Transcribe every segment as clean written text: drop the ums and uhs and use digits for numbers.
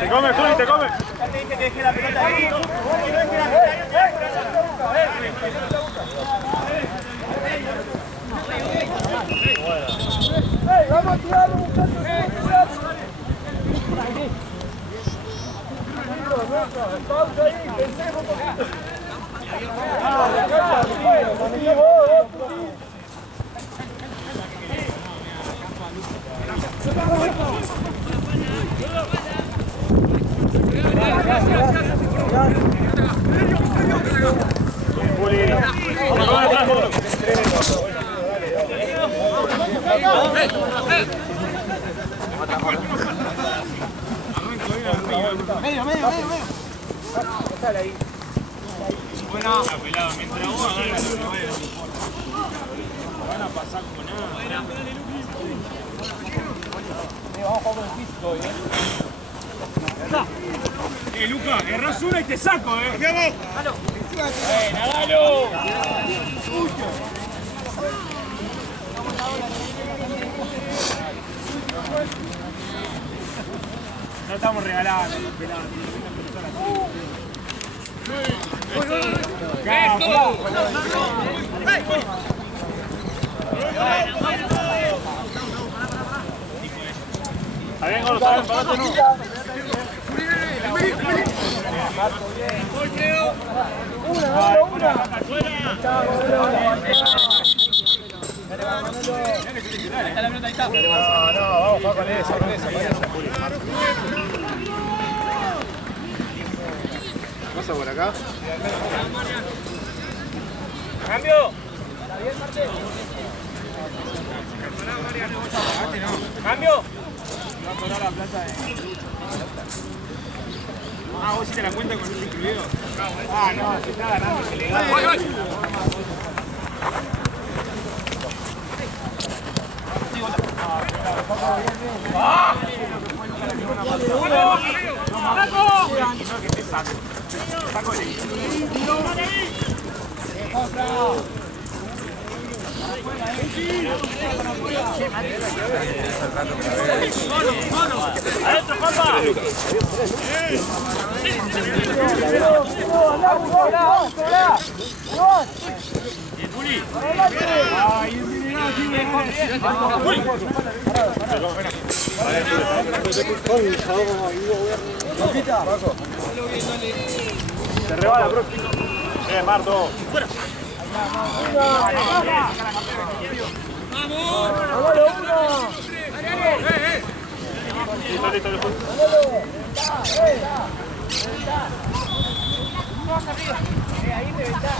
Te come, Juli, te come. Que deje la pelota ahí. Vamos a tirarlo, muchachos. Pausa ahí, pensemos un poquito. Medio. Dale ahí. Buena. Pelado, mientras vos agarras lo que vaya. Van a pasar con nada. Vamos a jugar con el físico hoy, Luca, errás una y te saco, ¡Vamos! ¡Nadalo! No estamos regalando, pelado. Bien, Golo, está bien, parate, no. Una. No, vamos con esa. Pasa por acá. ¡Cambio! ¡Cambio! Va a cobrar la plata de... Ah, vos hiciste la cuenta con el incluido. Ah, no, se está ganando, se le da. ¡Adentro, Juanpa! Se rebala, próximo. Marto. ¡Fuera! Listo, listo. Ahí te está.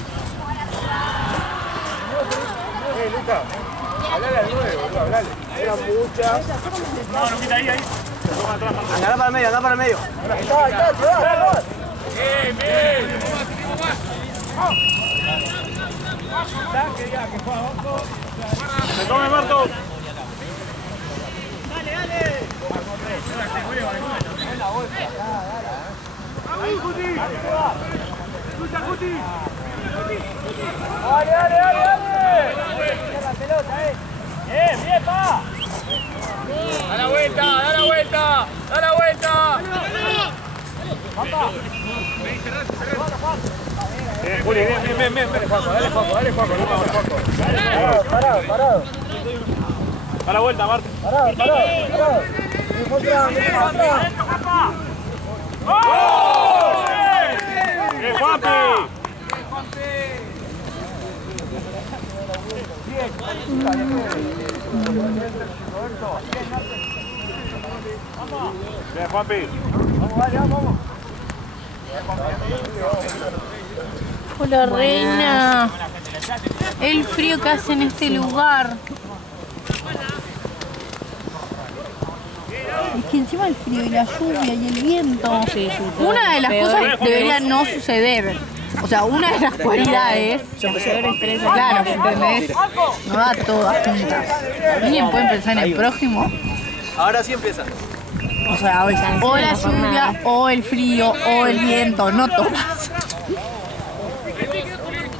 Luca, hablale al 9, boludo, hablale. Eran muchas. No, quita ahí. Andá para el medio. Ahí está, Bien. Se come, Marto. Dale. Ahí, Guti. Escucha, Guti. Dale. La pelota, Bien, pa. Da la vuelta. Juli, bien. Dale, Juaco. Parado. Da la vuelta, Marto. Parado. ¡Oh! ¡Bien, Juanpi! Bien, Juanpi. Vamos. Hola, reina. El frío que hace en este lugar. Es que encima el frío y la lluvia y el viento. Una de las cosas debería no suceder. O sea, una de las cualidades. Claro, ¿entendés? No da todas juntas. ¿Alguien puede pensar en el prójimo? Ahora sí empieza. O sea, o la lluvia, o el frío, o el viento, no todas.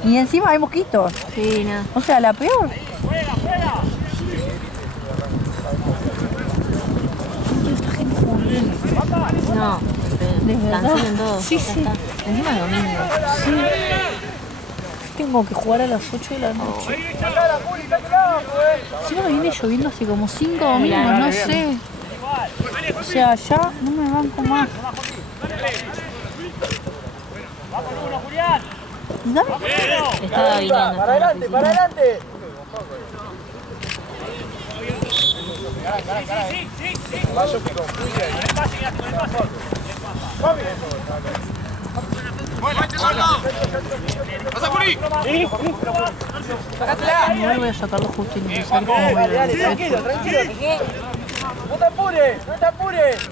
Y encima hay mosquitos. Sí, no. O sea, la peor. Esta gente es horrible. No, ¿De verdad? cancelan todo. Sí, ya sí. está. Encima es domingo. Sí. Tengo que jugar a las 8 de la noche. Si no me viene lloviendo hace como 5 domingos, no sé. O sea, ya no me banco más. ¿Dame? Estaba viniendo. Para adelante, para adelante. Igual voy a sacarlo justo y necesario como voy a Dale, dar. tranquilo, tranquilo. No te apures, no te apures.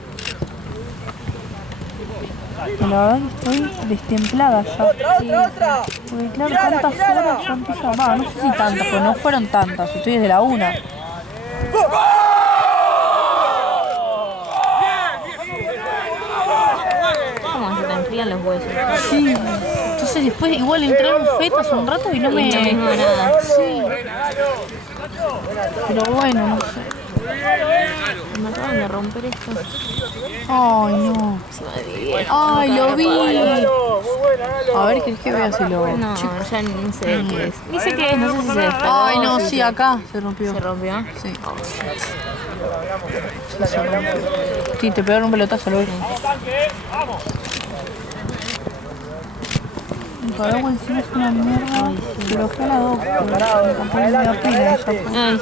La verdad que estoy destemplada ya. Otra. Porque claro, tantas horas ya empieza. Va, no sé si tantas, pero no fueron tantas. Estoy desde la 1. ¿Cómo se te enfrían los huesos? Sí. Entonces después igual entré en feto hace un rato y no me... Y no mismo nada. Sí. Pero bueno, no sé. Me acaban de romper esto. Ay, no. Ay, lo vi. A ver, ¿querés que vea si lo... No, ya ni sé qué es. Ni sé qué es, no sé si se despegó. Ay, no, sí, acá se rompió. ¿Se rompió? Sí. Sí, te pegaron un pelotazo, lo vi. Mi paraguas encima es una mierda, pero ojalá dos, porque mi compañero me da pena ella. Ay,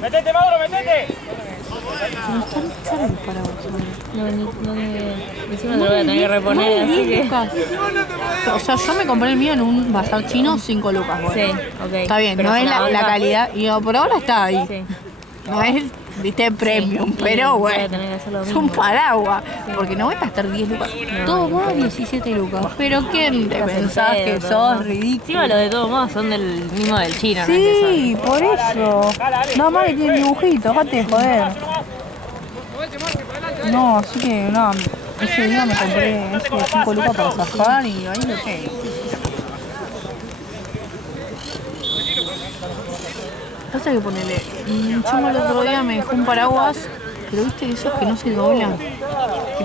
¡Metete, Mauro, metete! Pero están caros los paraguas. encima te lo voy a tener que reponer, así 10 que... lucas. O sea, yo me compré el mío en un bazar chino, 5 lucas. Bueno. Sí, ok. Está bien, Pero no es una la banda. calidad, y por ahora está ahí. Sí. No es, viste, premium, Sí, pero voy a bueno, tener que hacer lo es mismo. un paraguas, porque no voy a gastar 10 lucas. Todo va a 17 lucas, pero ¿quién te Estás en pensás pedo, que ¿no? sos ridículo? Encima los de todos modos son del mismo del chino, ¿no? Es que Sí, por eso. Nada más que tiene dibujitos, dejate de joder. No, así que nada, ese día me compré ese de 5 lucas para zafar y ahí lo tengo. Pasa que ponele, un chamo el otro día me dejó un paraguas, pero viste esos que no se doblan.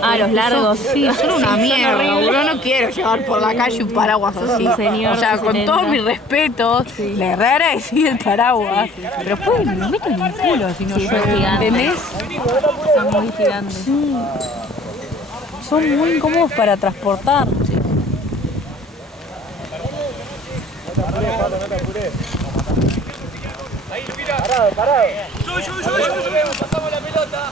Ah, los largos. Sí, son una Sí, mierda, horribles. boludo. No quiero llevar por la calle un paraguas así. señor O sea, de con 70. todos mis respetos, le reagradecí el paraguas. Pero después me meten en el culo si no Sí, son llueve, gigantes. ¿entendés? Son muy gigantes. Sí. Son muy incómodos para transportar. Parado. Pasamos la pelota.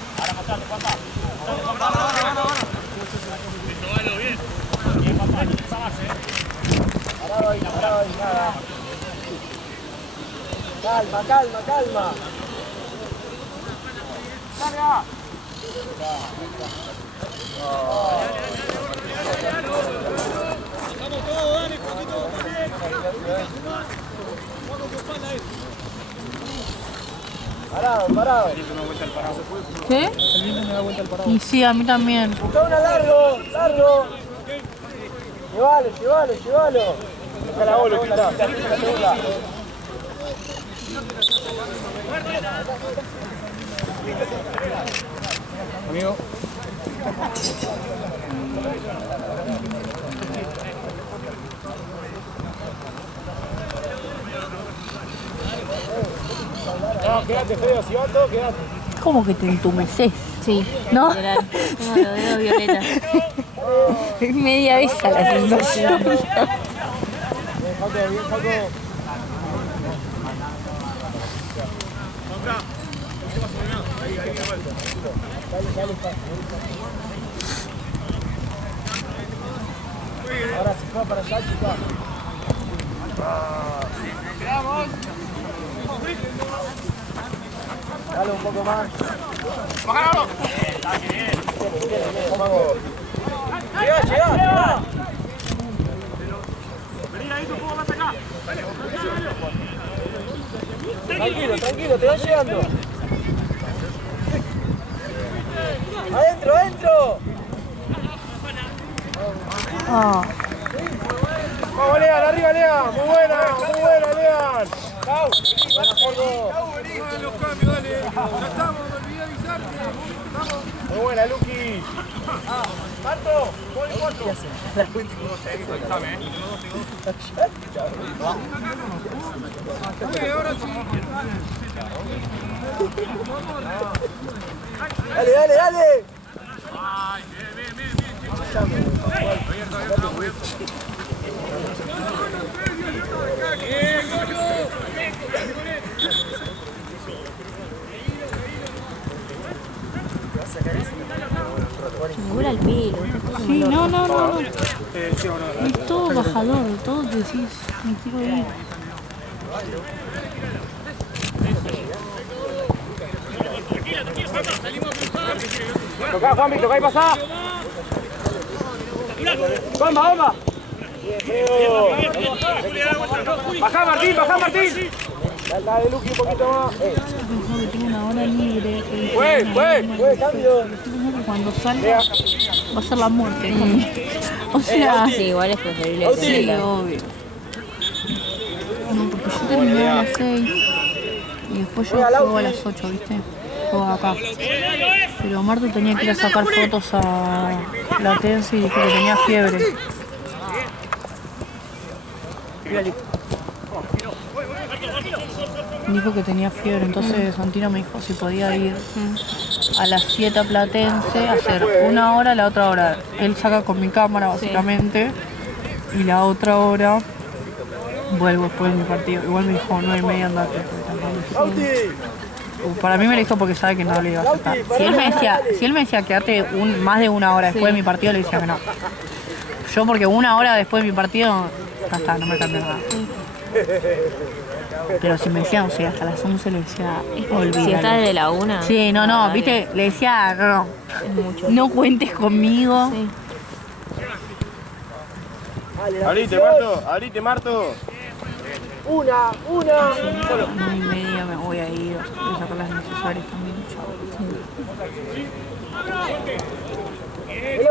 Parado ahí, nada. Calma. Parado. ¿Qué? Y sí, a mí también. Busca una largo. Llévalo. Deja la bola, quita. Amigo. No, quédate feo, si va todo, quédate. Como que te entumeces. Sí, ¿No? literal. Tengo los dedos violetas. Es media esa la sensación. Bien, Paco. Ahora se fue para allá, chica. Dale un poco más. Llega. Tranquilo, te van llegando. Adentro. Ah. Vamos, Lean, arriba, Lean. Muy buena, Lean. Chau. Los cambios, dale. Ya estamos, me olvidé avisarte. Muy buena, Luqui. Marto, gol 4. Ahora sí. Dale. Ay, bien. Segura el pelo. Sí, no. Es todo bajador, todo decís, me quiero ir. Tocá, Juanmi, tocá y pasá. Bomba. Bajá, Martín. Dale, Luqui, un poquito más. Pensaba que tengo una hora libre. Fue, cambio. Cuando salga va a ser la muerte. O sea, Sí, igual es preferible sí, tenerla. obvio. No, porque yo terminé a las 6 y después yo juego a las 8, ¿viste? Juego acá. Pero Marto tenía que ir a sacar fotos a Platense y dijo que tenía fiebre. Dijo que tenía fiebre, entonces Santino me dijo si podía ir a las 7 a Platense, hacer una hora, la otra hora. Él saca con mi cámara básicamente y la otra hora vuelvo después de mi partido. Igual me dijo 9:30 andate. Para mí me lo dijo porque sabe que no le iba a sacar. Si él me decía quédate más de una hora después de mi partido, le decía que no. Yo porque una hora después de mi partido, ya está, no me cambió nada. Pero si me decía, o sea, hasta las 11 le decía, olvídalo. Si estás desde la 1. Sí, no, viste, le decía, no cuentes conmigo. Sí. Abrite, Marto. A 9:30 me voy a ir, voy a sacar las necesarias también.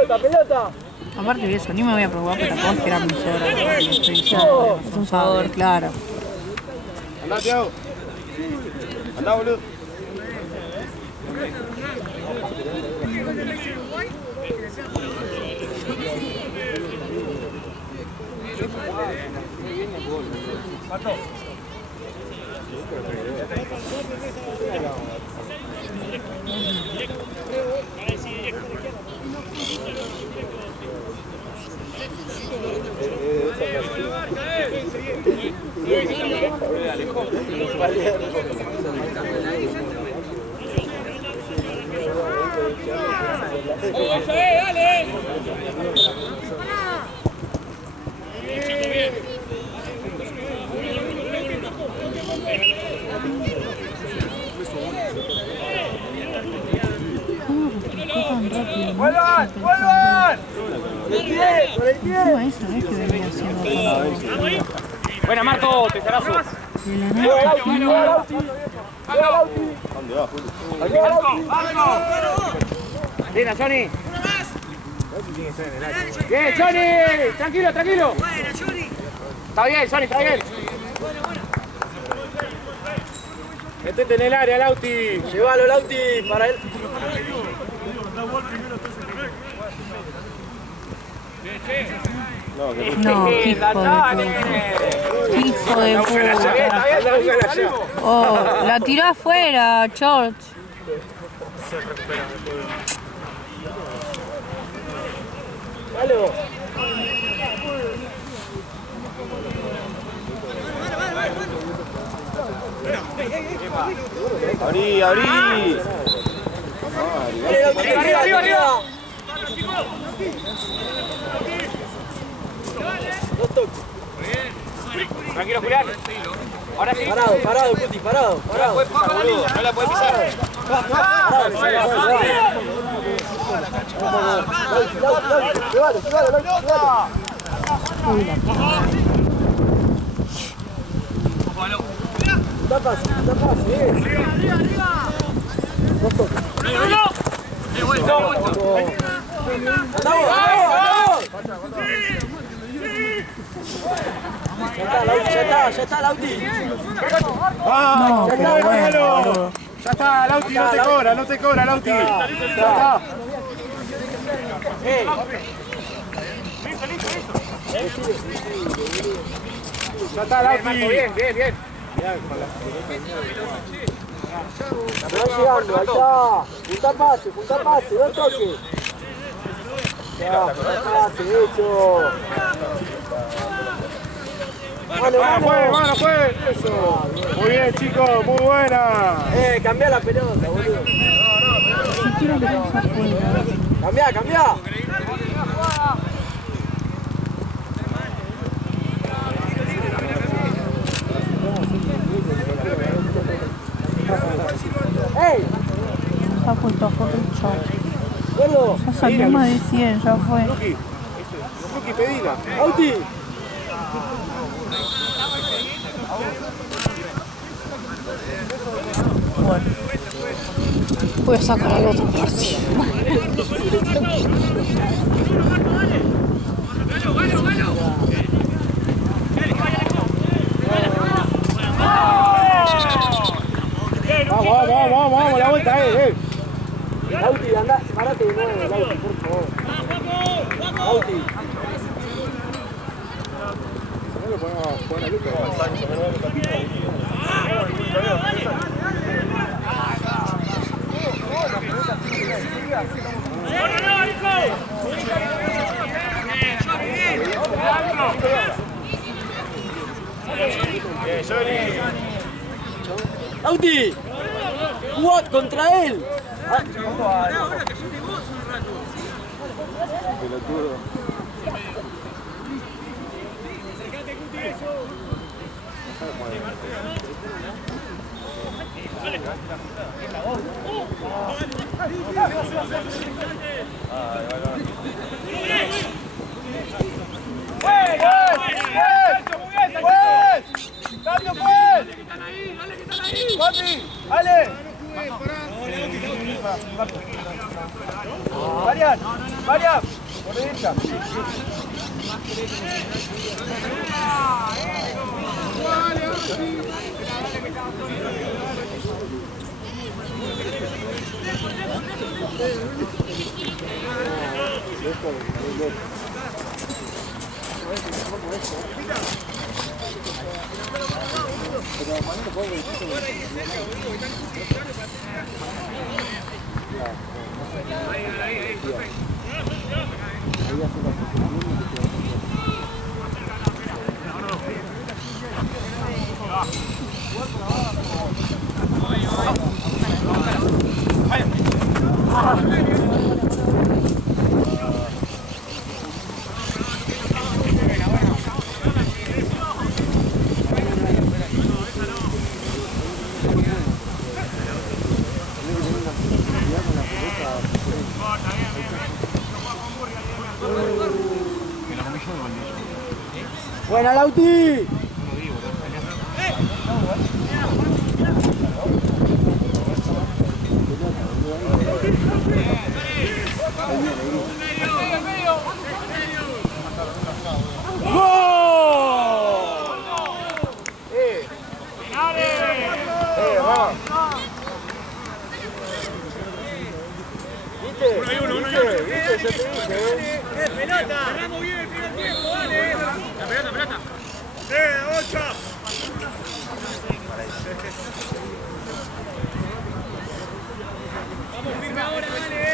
Chao. Pelota. Aparte de eso, ni me voy a preocupar, pero tampoco es que era mi suegra. Es un favor, claro. Andá, Thiago. Andá, boludo. ¡Vuelvan! No, esa vez que venía haciendo Buena, Marto, tesarazo. de la nada. Bien, Johnny. Bien, Johnny. Tranquilo. Está bien, Johnny, está bien. Metete en el área, Lauti. Llévalo, Lauti, para él. No, qué hijo de puta. Oh, la tiró afuera, George. Abrí. Arriba. Tranquilo, Julián. Ahora sí. Parado, Cuti, parado. No la puedes pisar. está, Lauti. No, pero bueno. Ya está, Lauti, no te cobra, Lauti. Ya está. Ya está, Lauti. Bien, bien, bien. Están llegando, ahí está. Punta pase, no toque. Ya, pase, eso. Mano, fue. Eso. Muy bien, chicos, muy buena. Cambia la pelota, boludo. Si quiero que vamos afuera. Cambia. ¡Ey! Se ha puesto a correr, chao. ¡Gordo! Ya salió más de 100, ya fue. Luqui, pedila. ¡Auti! Bueno. Voy a sacar al otro partido. Vamos, la vuelta, Lauti, anda, parate de nuevo, Lauti, por favor. Lauti. ¿No lo ponemos a jugar a Lucas? Lauti, jugad contra él. Pelotudo. ¡Cambio, pues! ¡Papi! ¡Ale! ¡Varian! Por derecha. ¡Buena, Lauti! ¡Pelota! ¡Cerramos bien el primer tiempo, dale! ¡La pelota! ¡8! Vamos firme ahora, dale.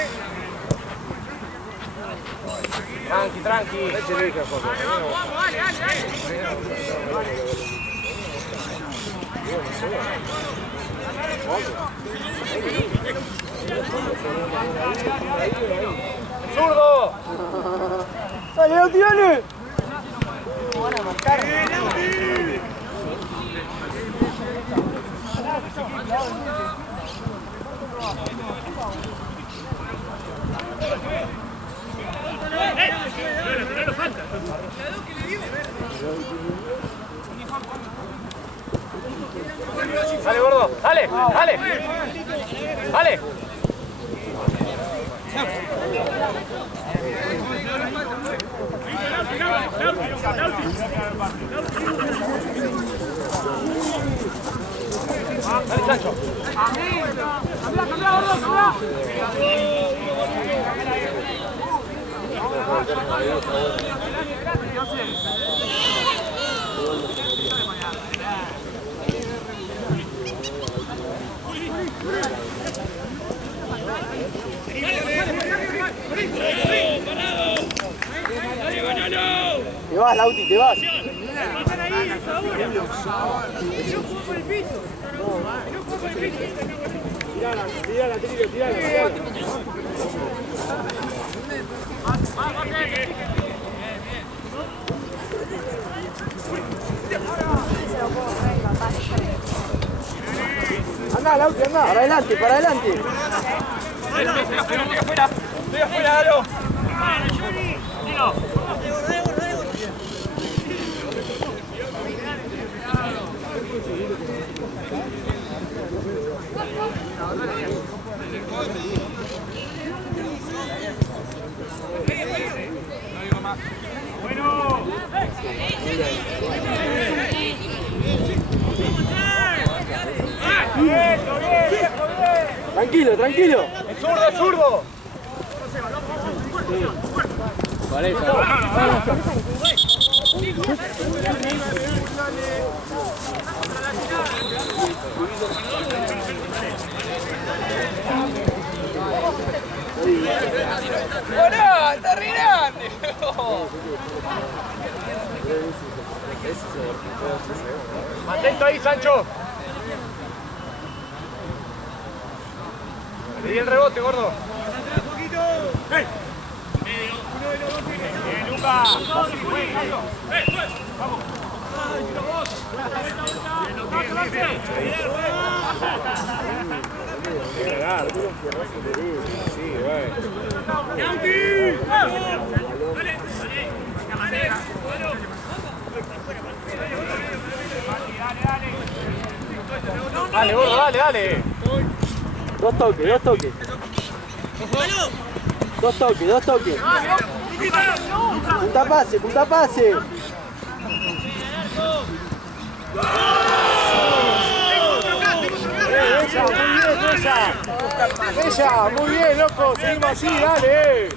Tranqui. Vamos, dale. ¡Zurdo! ¡Dale, Lauti, dale! Van a marcar. Dale, gordo, dale. ¡Lauti! Sancho. Te vas, Lauti, te vas. Tirala, Trillo, tirala. Anda, Lauti, anda. Para adelante, para adelante. Estoy afuera, Galo. Tranquilo, tranquilo. ¡Es zurdo, es zurdo! ¡Hola! ¡Está re grande! Atento ahí, Sancho. Le di el rebote, gordo. ¡Hey! ¡Bien, Luca! ¡Vamos! Dale, gordo, dale, dale. Dos toques, dos toques. Dos toques, dos toques. Punta pase, punta pase. Ella, muy bien, ella. Ella, muy bien, loco. Seguimos así, dale.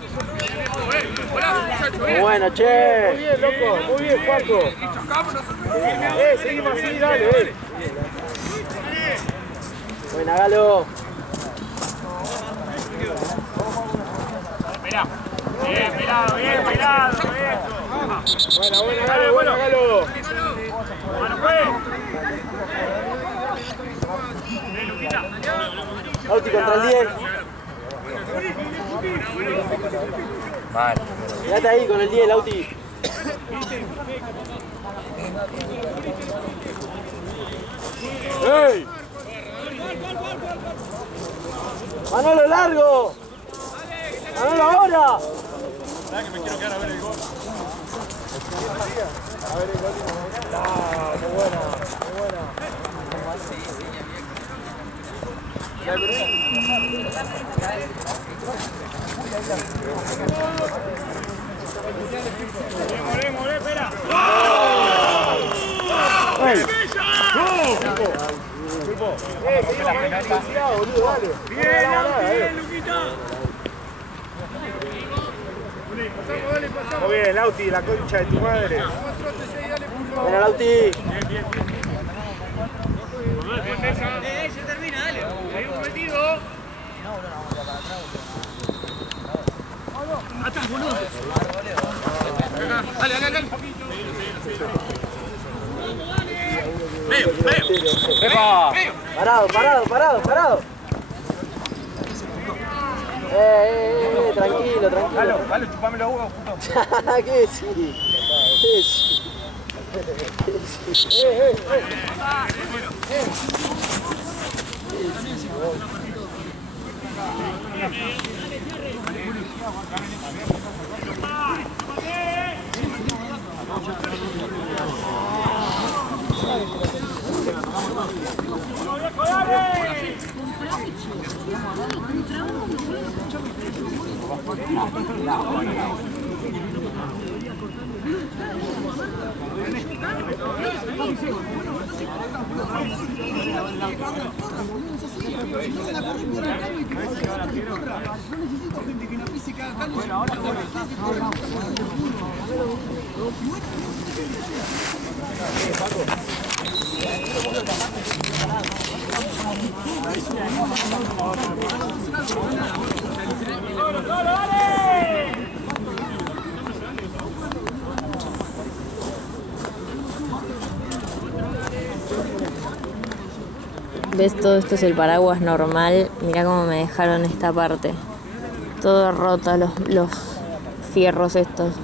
Muy bueno, che. Muy bien, loco. Muy bien, Juanco. Seguimos así, dale. Buena, Galo. Bien, mirado, bien, mirado, eso. Buena, buena, Galo, buena, Galo. Bueno, pues. Lauti contra el 10. Vale. Quédate ahí con el 10, Lauti. ¡Ey! ¡Manolo largo! ¡Manolo ahora! ¿Sabes que me quiero quedar a ver el gol? A ver el gol. No, muy buena, muy buena. Moré, espera. Seguimos con intensidad, boludo, dale. Bien, Luquita. Muy bien, Lauti, la concha de tu madre. Buena, Lauti. Se termina, dale. Seguimos metidos. Atrás, boludo. Dale. Medio. Parado. Tranquilo. Dale, chupame los huevos, puto. ¿Qué sí? ¿Ves? Todo esto es el paraguas normal. Mirá cómo me dejaron esta parte. Todo roto, los fierros estos.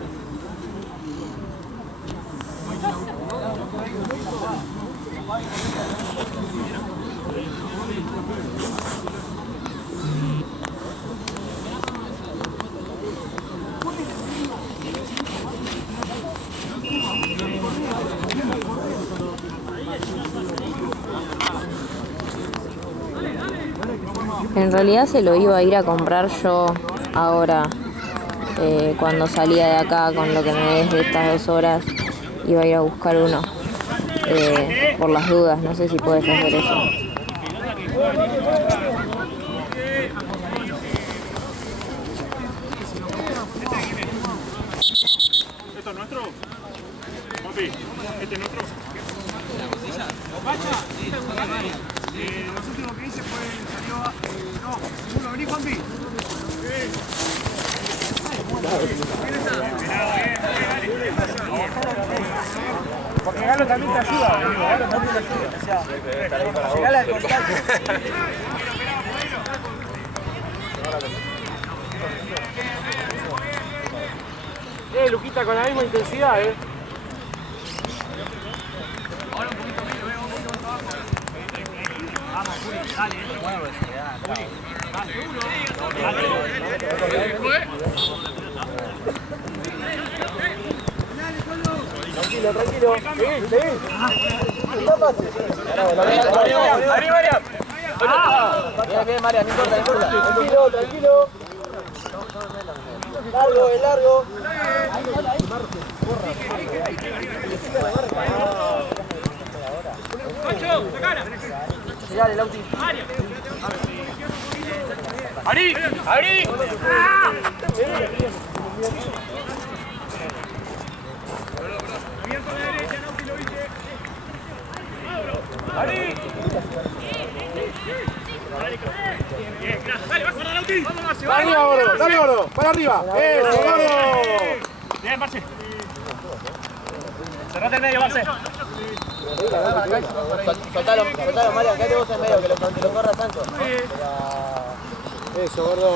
En realidad se lo iba a ir a comprar yo ahora, cuando salía de acá con lo que me des de estas 2 horas, iba a ir a buscar uno, por las dudas, no sé si puedes hacer eso. ¿Esto es nuestro? Papi, ¿este es nuestro? Los últimos que hice salió a... No, segundo, vení Juanpi. Porque Galo también te ayuda, Galo también te ayuda. Llegale al contacto. Luquita, con la misma intensidad, Ahora un poquito menos, un poquito abajo. Vamos, Juli, dale, mueve, dale. Tranquilo, tranquilo. Seguí. Está fácil. Arriba, Mariam. Bien, Mariam, no importa, no importa. Tranquilo, tranquilo. Largo, es largo. Llegale, Lauti. ¡Ari! ¡Ari! Abierto a la derecha, Lauti, lo viste. ¡Ari! Bien, gracias. Dale, vas para Lauti. Para arriba, gordo. Dale, gordo. Para arriba. ¡Eso, gordo! Bien, Marce. Cerrate el medio, Marce. Soltalo, Mario, quédate vos en medio, que lo corra Sancho. Eso, gordo.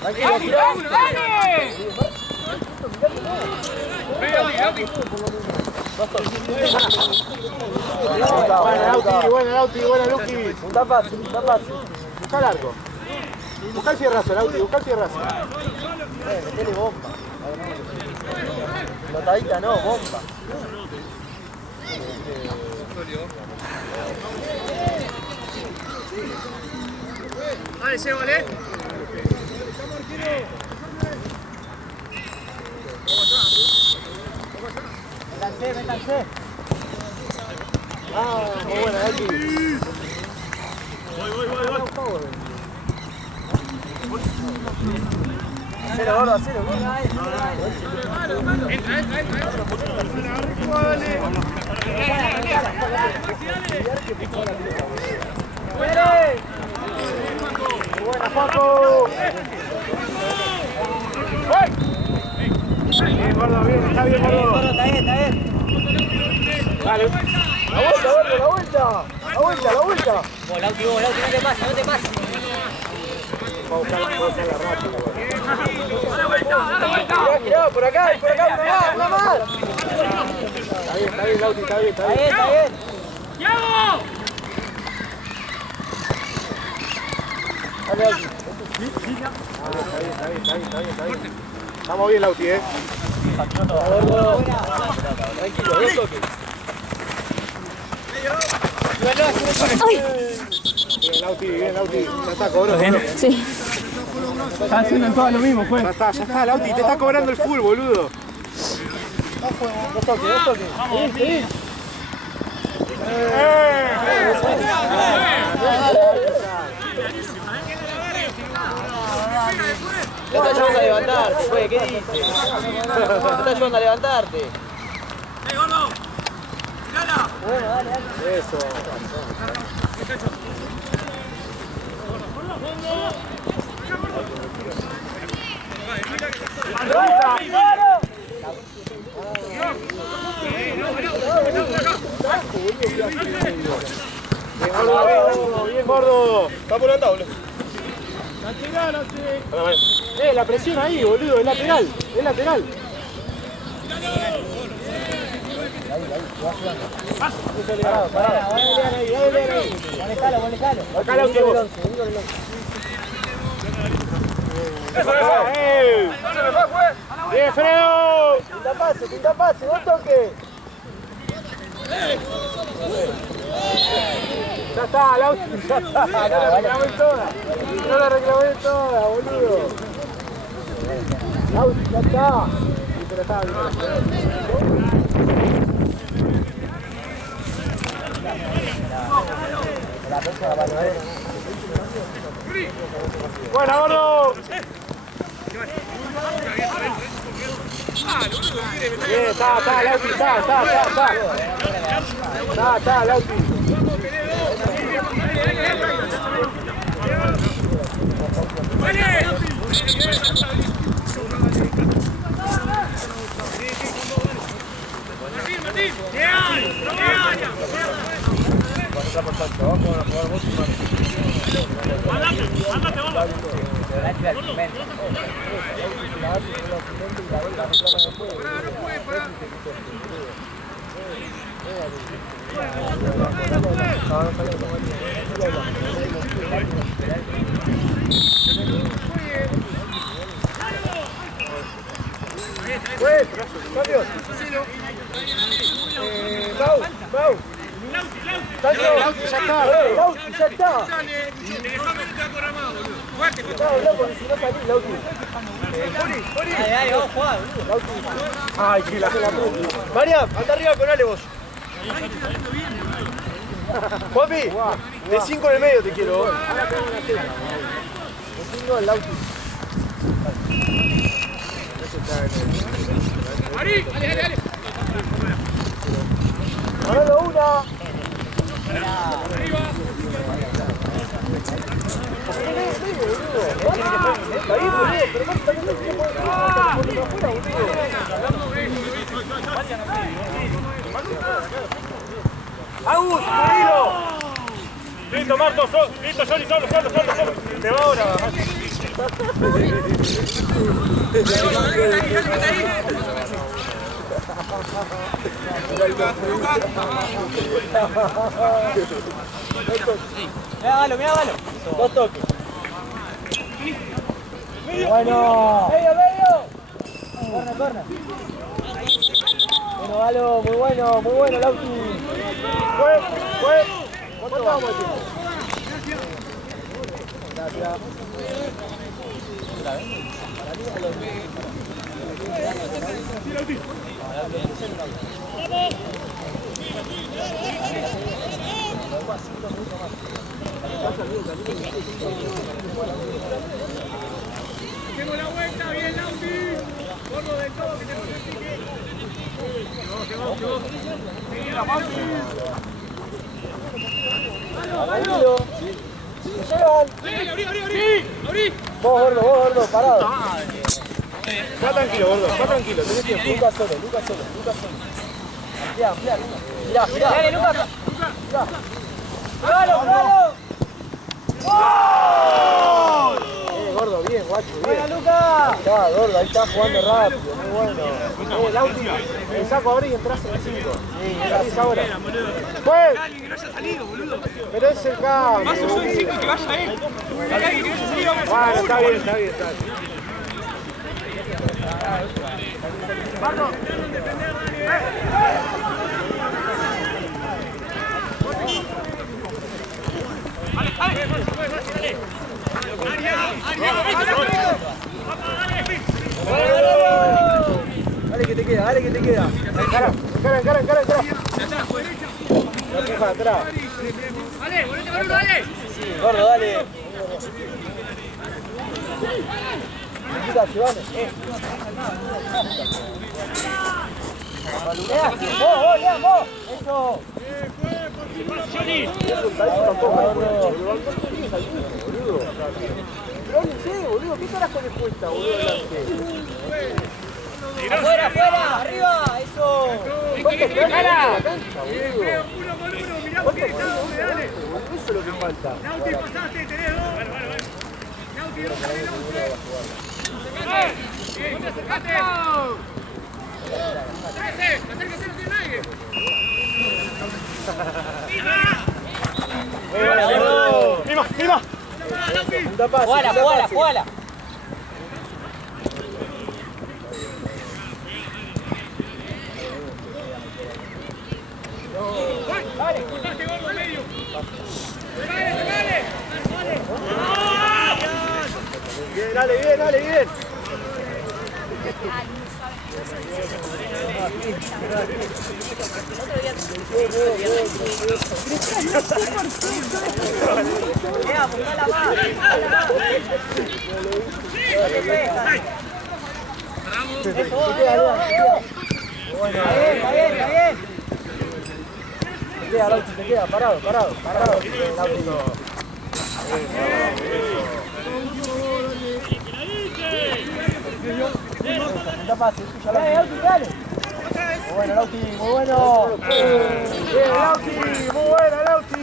Tranquilo, gira. ¡Dale! Buena, Lauti, buena, Luqui. Está fácil, está fácil. Busca el arco. Busca el fierrazo, Lauti, busca el fierrazo. Metele bomba. Notadita no, bomba. Dale, se vale. Métanse. Ah, muy buena, Lauti. Voy. Cero, gordo, cero. Entra. Buena, Paco. Bien, gordo, bien, está bien, gordo. Está bien. Dale. La vuelta. Vos, Lauti, no te pases. Va a buscar la rápida. Girá, por acá, una más. Está bien, Lauti, está bien. ¡Tiago! Dale, Lauti. Está bien. Estamos bien, Lauti, Tranquilo, dos toques. Bien, Lauti. Ya está, cobró. Sí. Está haciendo en todo lo mismo, pues. Ya está, Lauti, te está cobrando el full, boludo. Dos toques. Sí. Te está ayudando a levantarte, güey, ¿qué dices? Te está ayudando a levantarte. gordo! ¡Mirala! Bueno, dale, dale. Eso. Bien, gordo. Está por la tabla. La presión ahí, boludo, es lateral, es lateral. Manejalo. Acá la última. Bien, Fredo. Pinta pase, no toque. Ya está, Lauti, ya está. No la reclamé toda. No la reclamé toda, boludo. Lauti, ya está. Pero está bien. Buena, gordo. Bien, está, Lauti, está, Lauti. Ay, que la puta. María, anda arriba con Ale vos. Juanpi, de 5 en el medio te quiero vos. De 5 el Lauti. ¡Dale! ¡Ganalo una! Está bien, boludo, pero más también no tiene por afuera, boludo. ¡Agus, subilo! Listo, Marto, listo, Johnny, solo. Te va ahora. Mira, Galo. Dos toques. Bueno. Medio. Corner. Bueno, Galo, muy bueno, Lauti. Fue. ¿Cuánto vamos de tiempo? Gracias. Tengo la vuelta, bien Lauti. Gordo del todo que te pique. Tranquilo. Abrí. Vos, gordo, parado. Está tranquilo, gordo, tenés tiempo. Lucas solo. Ampliá. Mirá. Dale, Lucas. ¡Galo! Gordo, bien, guacho, bien. ¡Venga, Lucas! Está, gordo, ahí está jugando rápido, muy bueno. Lauti, el saco ahora y entras en el 5. Sí, ahora. Pues, Alguien que no haya salido, boludo. pero es el cambio. Paso yo el 5 y que vaya él. Acá alguien que no haya salido, vamos a Bueno, está bien. Dale que te queda. Encara. La empuja atrás. Dale, volvete con uno, dale. Sí, gordo, dale. ¡Vos! ¡Eso! Boludo, ¿qué carajo le cuesta, boludo, delante? ¡Afuera, afuera! ¡Arriba! ¡Eso! ¡Gala! Eso es lo que falta. ¡Mima! ¡Jugala! Bien. ¡Apuntala más! Está bien. Te queda, parado. Dale. Muy bueno, Lauti, muy bueno. Bien, Lauti, muy buena, Lauti.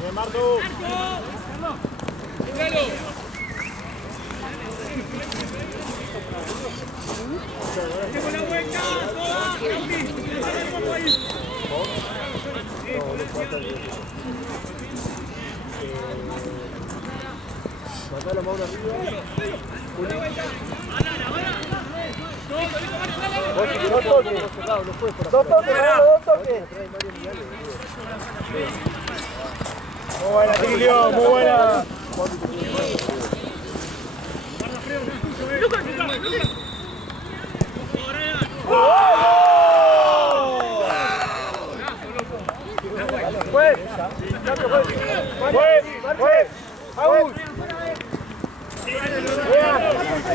Bien, Marco. Matá la mano arriba. Dos toques. Muy buena, Tilio, muy buena. Fue. Aún.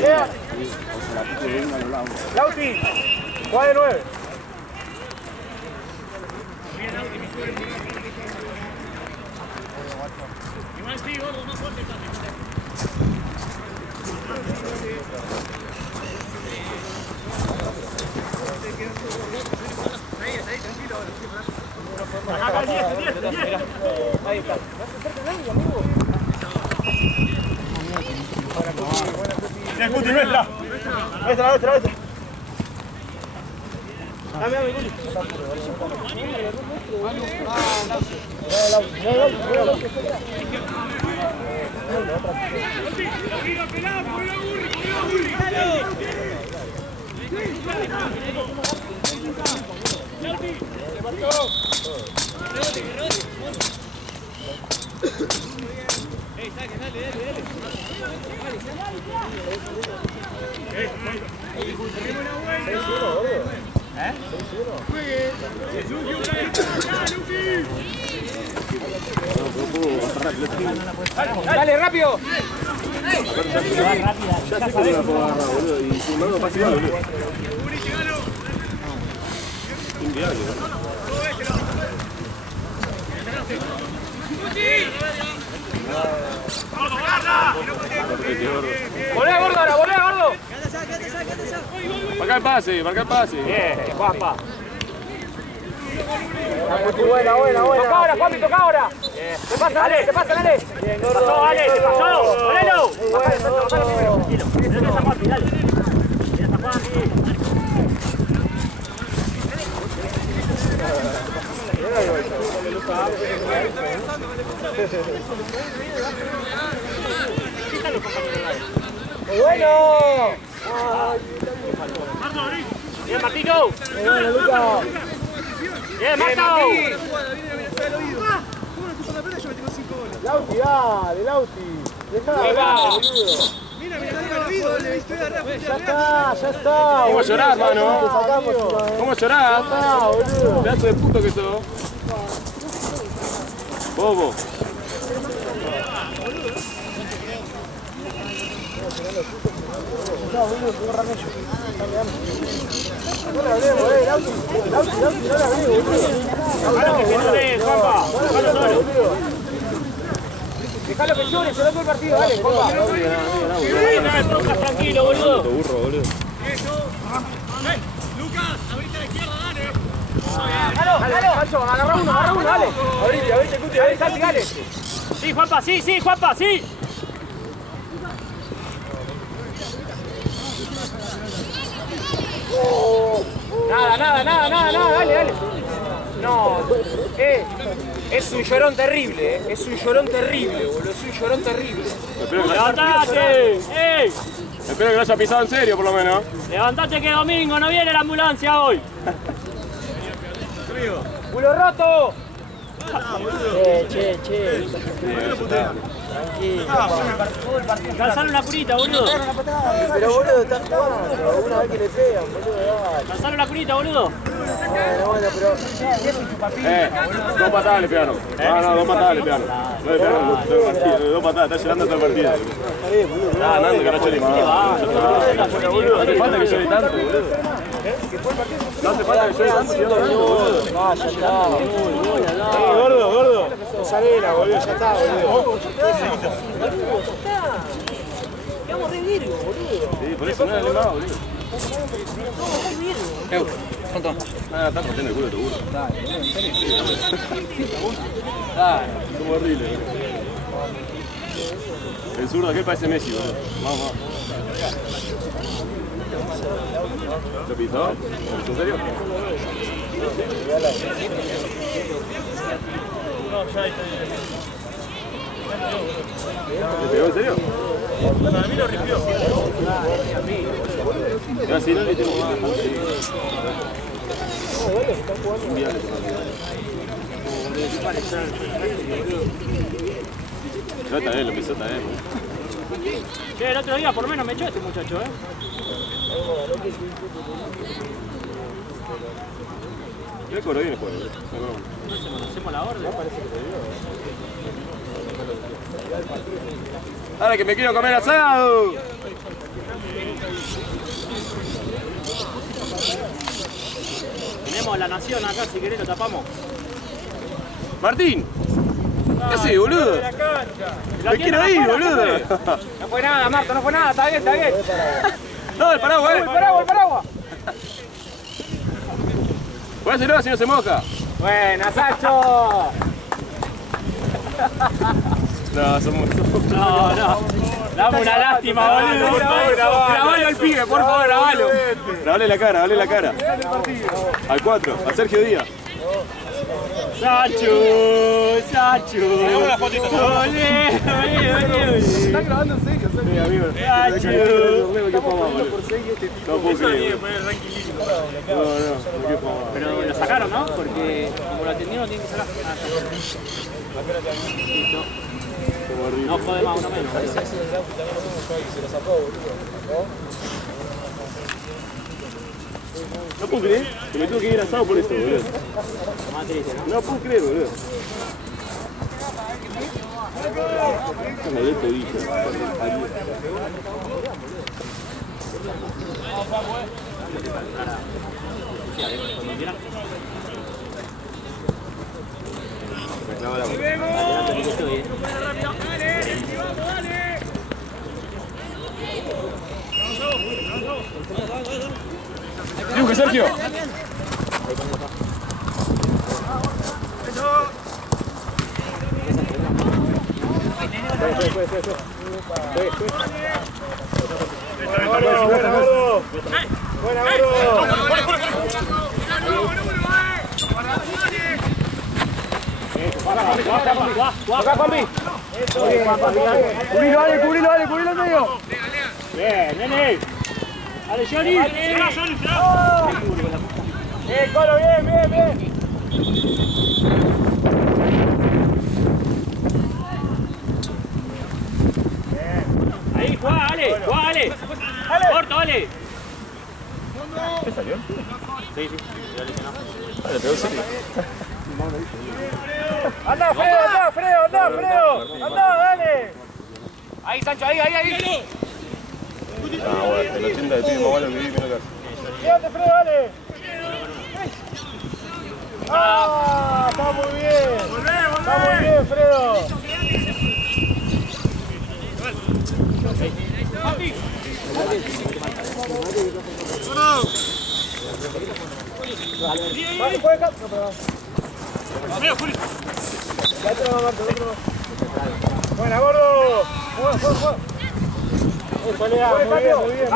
Lea. Lauti, juega de 9. Igual sí, gordo, más fuerte también. Ahí, tranquilo. Acá, 10. Ahí está. Bien, Cuti, nuestra. Dame, Cuti. Dale, rápido. Ya sé que iba a poder agarrar, boludo. Y sin embargo pasa igual, boludo. Inviable, ¿no? Volea, gordo, ahora, volea, gordo. Marca el pase. Bien, guapa. Buena. Toca ahora, Juanpi, toca ahora. Te pasa, Ale. Bien, Pasó, gordo. Ale, te pasó. Volelo. ¡Bueno! Bien, Martito. ¡Bueno, Luca! Bien, Marto. Lauti, dale, Lauti. Dejá de hablar, boludo. Ya está. ¿Cómo llorás, mano? Te sacamos, ¿Cómo llorás? Ah, boludo. Pedazo de puto que sos. Bobo. No le hablemos, Lauti. Lauti, no le hablemos, boludo. Que no ves, Juanpa. Déjalo solo. Dejalo que llore, se lo el partido, dale, Juanpa. Tranquilo, boludo. Burro, boludo. Dale, Pancho, agarra uno, dale. Abrite, Cuti, dale, Santi, dale. Sí, Juanpa, sí, Juanpa, sí. Nada, dale. No, es un llorón terrible, es un llorón terrible, boludo, es un llorón terrible. ¡Levantate! ¡Ey! Espero que lo haya pisado en serio, por lo menos. ¡Levantate que es domingo, no viene la ambulancia hoy! ¡Culo roto! Che. Tranquilo. Calzale una curita, boludo. Pero boludo, estás jugando. Una vez que le pegan, boludo, dale. Calzale una curita, boludo. Bueno, pero... Dos patadas le pegaron. No, dos patadas le pegaron. No le pegaron todo el partido. Dos patadas, está llorando todo el partido. Está ganando, Caracholi. No hace falta que llore tanto, boludo. No hace falta que llore tanto. Ah, ya está. Gordo. Mozzarella, boludo, ya está, boludo. Quedamos re virgo, boludo. Sí, por eso no era más, boludo. Está cortando el culo de tu burro. Como horrible, boludo. El zurdo aquel parece Messi, boludo. Vamos. ¿Lo pisó? ¿En serio? ¿Le pegó en serio? A mí lo ripió. No, si no le tengo más. No, está bien, lo pisó, está bien. Che, el otro día por lo menos me echó este muchacho, Yo le cobro bien el juego. No se conocemos la orden. ¡Ahora que me quiero comer asado! Tenemos la nación acá, si querés lo tapamos. ¡Martín! ¿Qué haces, boludo? ¡Me quiero ir, boludo! No fue nada, Marto, no fue nada, está bien. ¡No, el paraguas, El paraguas. Póngaselo si no se moja. Buena, Sacho. No, somos... No. Dame una lástima, boludo. Grabalo al pibe, por favor, grabalo. Grabale la cara. Al 4, a Sergio Díaz. Sachu. Hagamos una fotito. Olé. Están grabando en serio, Sí, amigo. ¿Qué fama, boludo? No puedo creer. No, qué fama. Pero lo sacaron, ¿no? Porque como lo atendieron tienen que sacar. Listo. No jode más, uno menos. No puedo creer que me tuve que ir asado por esto, boludo. Más triste, ¿no? No puedo creer, boludo. Me de esto dije. Cuando quieran. Me clava la boca. Adelante, que estoy, Digo que Sergio. Buena, gordo. Acá, Juanpi. Cubrilo, dale, cubrilo en medio. Bien, nene. Dale, Johnny. Colo, bien, bien, bien. Ahí, juega, Ale. Juega, Ale. Corto, Ale. ¿Qué salió? Sí. Vale, pero serio. Anda, Fredo, anda, dale. Ahí, Sancho, ahí. Ah, bueno, en 80 de ti, más vale vivir, mira acá. Quédate, Fredo, dale. Ah, está muy bien. Está muy bien, Fredo. Buena, gordo. Juega. Muy bien.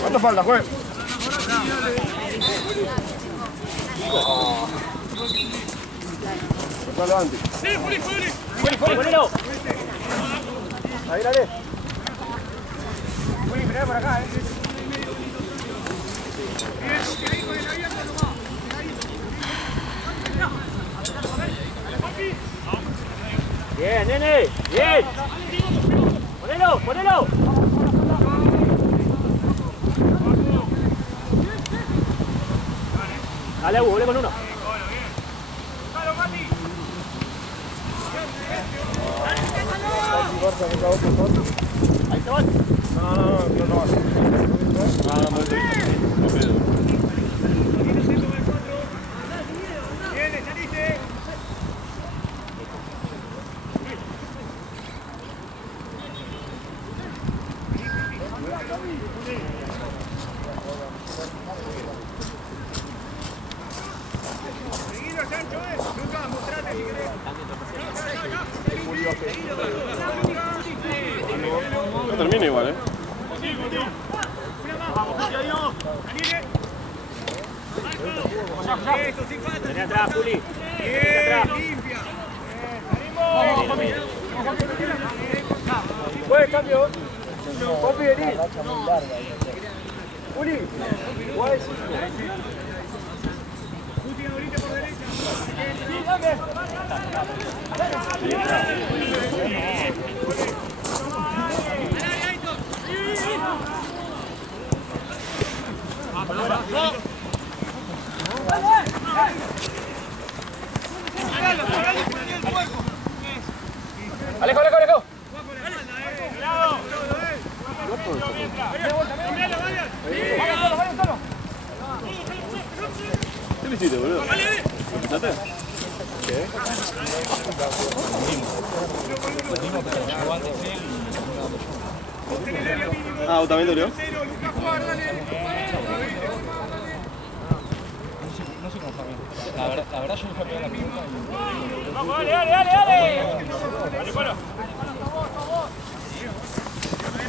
¿Cuánto falta, juez? Está levante. Ponelo. Ahí, dale. Juli, mirá por acá, Bien, nene. Bien. Ponelo. Dale, volé con uno. Ahí te van. No vas. No termina igual, ¿eh? Vení atrás, Juli. Vení atrás. Juez, cambio. Popi, vení. Juli, juez. Alejo. ¿Qué le hiciste, boludo? ¿Escuchaste? ¿Qué? Ah, ¿vos también dolió? La verdad yo no fui a pegar la pelota y... Vamos, dale.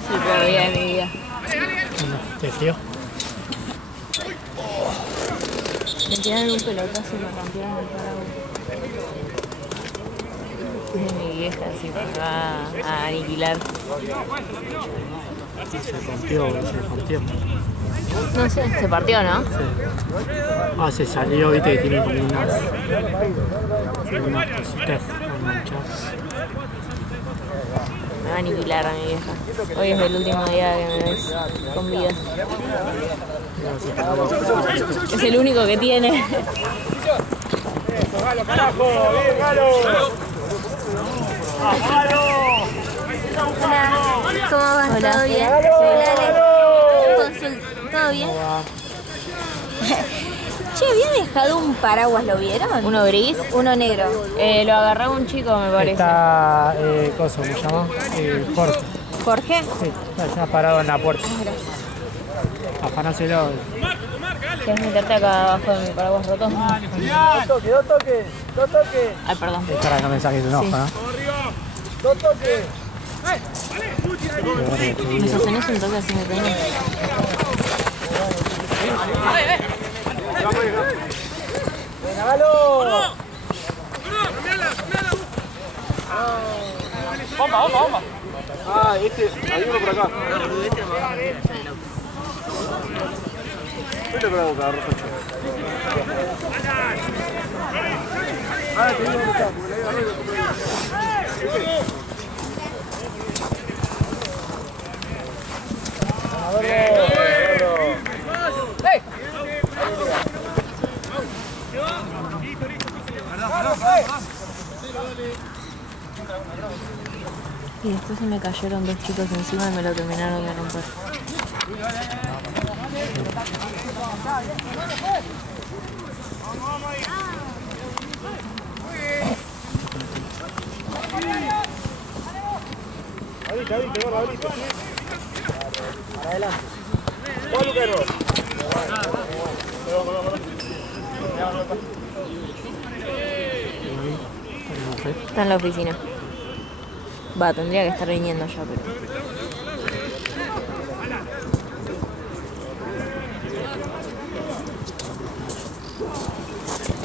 Sí, pero bien, mi vida. ¿Te frío? Me tiraron un pelotazo y me rompieron el paraguas. Es mi vieja, así me va a aniquilar. Se rompió. No sé, se partió, ¿no? Ah, se salió, viste que tiene como unas cositas manchadas. Me va a aniquilar a mi vieja. Hoy es el último día que me ves con vida. Es el único que tiene. Galo, carajo, bien, Galo. Hola, ¿cómo vas? Hola. ¿Todo bien? ¿Todo bien? Che, había dejado un paraguas, ¿lo vieron? ¿Uno gris? Uno negro. Lo agarró un chico, me parece. Está, ¿cómo se llama? Jorge. ¿Jorge? Sí, está parado en la puerta. Afanáselo. ¿Quieres meterte acá abajo de mi paraguas roto? Dos toques. Ay, perdón. Para que no me saques un ojo, ¿no? Dos toques. ¿Me sostenés un toque así me tengo? Venga, Galo. Bomba. Ah, hay uno por acá. Vete para la boca, Rosa. Ah, te digo dónde está, porque la iba a ver. Y después se me cayeron dos chicos encima y me lo terminaron de romper. Abrite, gorra, abrite. Para adelante. ¿Cuál, Lucano? Está en la oficina. Va, tendría que estar viniendo ya, pero...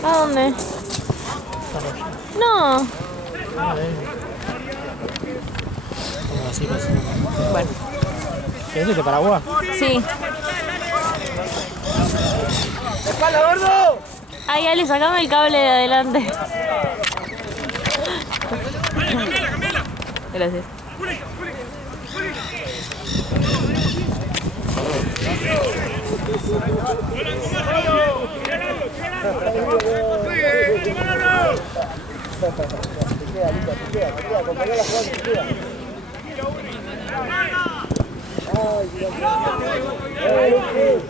¿A dónde? No. Así pasa. Bueno. ¿Qué es este paraguas? Sí. ¡Espalda, gordo! Ay, Ale, sacame el cable de adelante. Gracias. Ay,